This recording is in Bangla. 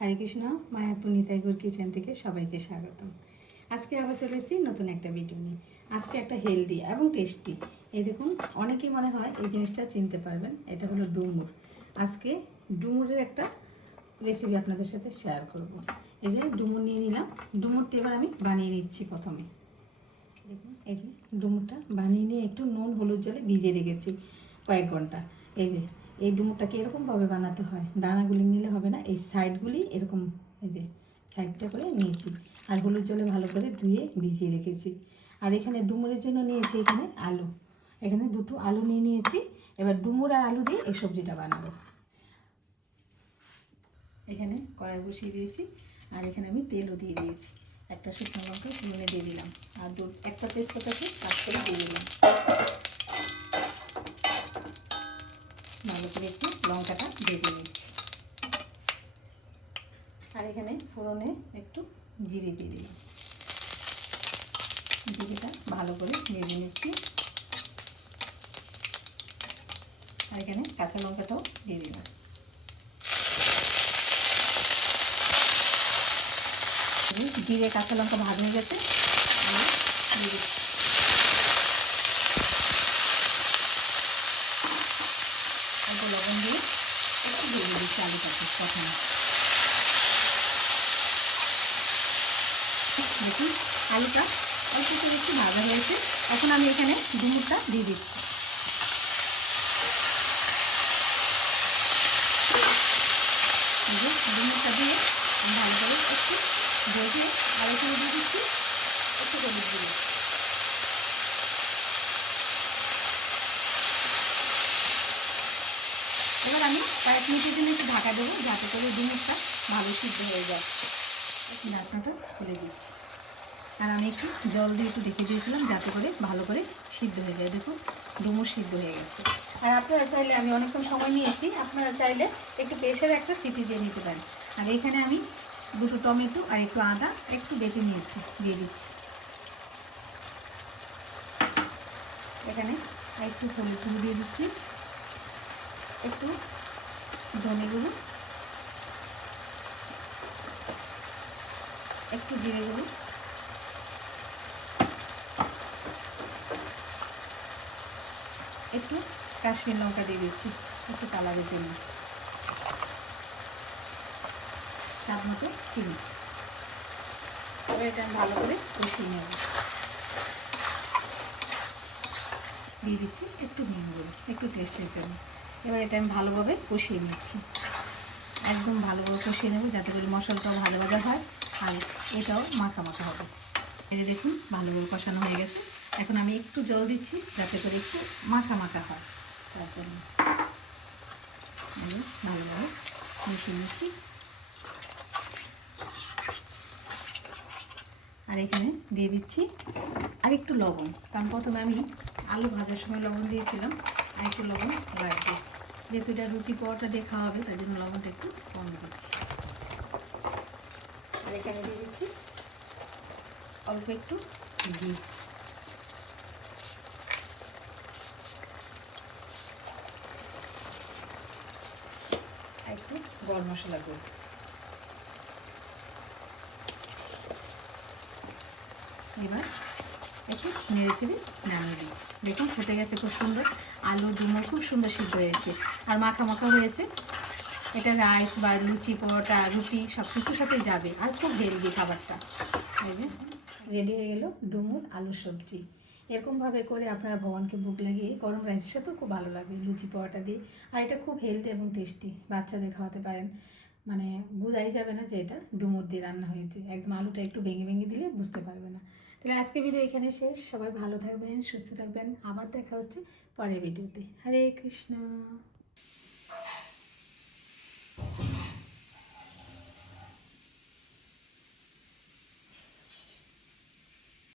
হরে কৃষ্ণ, মায়াপুর নিতাইগুর কিচেন থেকে সবাইকে স্বাগতম। আজকে আবার চলে এসেছি নতুন একটা ভিডিও নিয়ে। আজকে একটা হেলদি এবং টেস্টি, এই দেখুন, অনেকেই মনে হয় এই জিনিসটা চিনতে পারবেন। এটা হলো ডুমুর। আজকে ডুমুরের একটা রেসিপি আপনাদের সাথে শেয়ার করব। এই যে ডুমুর নিয়ে নিলাম। ডুমুরটা এবার আমি বানিয়ে নিচ্ছি। প্রথমে দেখুন, এই যে ডুমুরটা বানিয়ে নিয়ে একটু নুন হলুদ জলে ভিজিয়ে রেখেছি কয়েক ঘন্টা। এই যে এই ডুমুরটাকে এরকমভাবে বানাতে হয়, দানাগুলি নিলে হবে না, এই সাইডগুলি এরকম, এই যে সাইডটা করে নিয়েছি আর হলুদ জলে ভালো করে ধুয়ে ভিজিয়ে রেখেছি। আর এখানে ডুমুরের জন্য নিয়েছি এখানে আলু, এখানে দুটো আলু নিয়ে নিয়েছি। এবার ডুমুর আর আলু দিয়ে এই সবজিটা বানাবো। এখানে কড়াই বসিয়ে দিয়েছি আর এখানে আমি তেলও দিয়ে দিয়েছি। একটা শুকনো লঙ্কা চিনে দিয়ে দিলাম আর একটা তেজপাতাকে কাট করে দিয়ে দিলাম। ভালো করে একটু লঙ্কাটা ভেজে নিচ্ছি। আর এখানে ফোড়নে একটু জিরে দিয়ে দিলাম। জিরেটা ভালো করে ভেজে নিচ্ছি। আর এখানে কাঁচা লঙ্কাটাও দিয়ে দিলাম। জিরে কাঁচা লঙ্কা ভাজা হয়ে গেছে, অল্প লবণ দিয়ে একটু ভেজে দিচ্ছি আলুটাকে। প্রথমে দেখুন আলুটা অল্প করে একটু ভাজা হয়েছে। এখন আমি এখানে ডুমুরটা দিয়ে দিচ্ছি। ডুমুরটা দিয়ে ভালো করে একটু ভেজে আর এখানে দিয়ে দিচ্ছি একটু হলুদ দিয়ে। এবার আমি কয়েক মিনিটের জন্য একটু ঢাকা দেবো, যাতে করে ডুমুরটা ভালো সিদ্ধ হয়ে যায়। ঢাকনাটা খুলে দিচ্ছি আর আমি একটু জল দিয়ে একটু রেখে দিয়েছিলাম যাতে করে ভালো করে সিদ্ধ হয়ে যায়। দেখুন ডুমুর সিদ্ধ হয়ে গেছে। আর আপনারা চাইলে, আমি অনেকক্ষণ সময় নিয়েছি, আপনারা চাইলে একটু প্রেশারে একটা সিটি দিয়ে নিতে পারেন। আর এখানে আমি দুটো টমেটো আর একটু আদা একটু বেটে নিয়েছি, দিয়ে দিচ্ছি। এখানে একটু হলুদ গুঁড়ো দিয়ে দিচ্ছি, একটু ধনে গুঁড়ো, একটু জিরে গুঁড়ো, একটু কাশ্মীর লঙ্কা দিয়ে দিচ্ছি একটু কালারের জন্য, স্বাদ মতো চিনি। এবার এটা আমি ভালো করে কষিয়ে নেব। দিয়ে দিচ্ছি একটু নিম্বু একটু টেস্টের জন্য। এবার এটা আমি ভালোভাবে কষিয়ে নিচ্ছি, একদম ভালোভাবে কষিয়ে নেব যাতে করে মশলাটাও ভালো ভাজা হয় আর এটাও মাখা মাখা হবে। এই যে দেখুন ভালোভাবে কষানো হয়ে গেছে। এখন আমি একটু জল দিচ্ছি যাতে করে একটু মাখা মাখা হয়, তার জন্য ভালোভাবে মিশিয়ে নিচ্ছি। আর এখানে দিয়ে দিচ্ছি আর একটু লবণ, কারণ প্রথমে আমি আলু ভাজার সময় লবণ দিয়েছিলাম, আর একটু লবণ লাগবে, যেহেতু এটা রুটি পরোটা দিয়ে খাওয়া হবে তাই জন্য লবণটা একটু কম দিচ্ছি। আর এখানে দিয়ে দিচ্ছি অল্প একটু ঘি, আর একটু গরম মশলা গুঁড়ো। এবার একটু নেড়ে চেড়ে নামিয়ে দিচ্ছি। দেখুন ফুটে গেছে খুব সুন্দর, আলু ডুমো খুব সুন্দর সিদ্ধ হয়েছে আর মাখা মাখা হয়েছে। এটা রাইস বা লুচি পরোটা রুটি সব কিছুর সাথে যাবে আর খুব হেলদি খাবারটা। এই যে রেডি হয়ে গেল ডুমুর আলুর সবজি। এরকমভাবে করে আপনারা ভগবানকে ভোগ লাগিয়ে গরম রাইসের সাথেও খুব ভালো লাগবে, লুচি পরোটা দিয়ে। আর এটা খুব হেলদি এবং টেস্টি, বাচ্চাদের খাওয়াতে পারেন, মানে বোঝাই যাবে না যে এটা ডুমুর দিয়ে রান্না হয়েছে। একদম আলুটা একটু ভেঙে ভেঙে দিলে বুঝতে পারবে না। তাহলে আজকে ভিডিও এখানে শেষ। সবাই ভালো থাকবেন, সুস্থ থাকবেন। আবার দেখা হচ্ছে পরের ভিডিওতে। হরে কৃষ্ণ।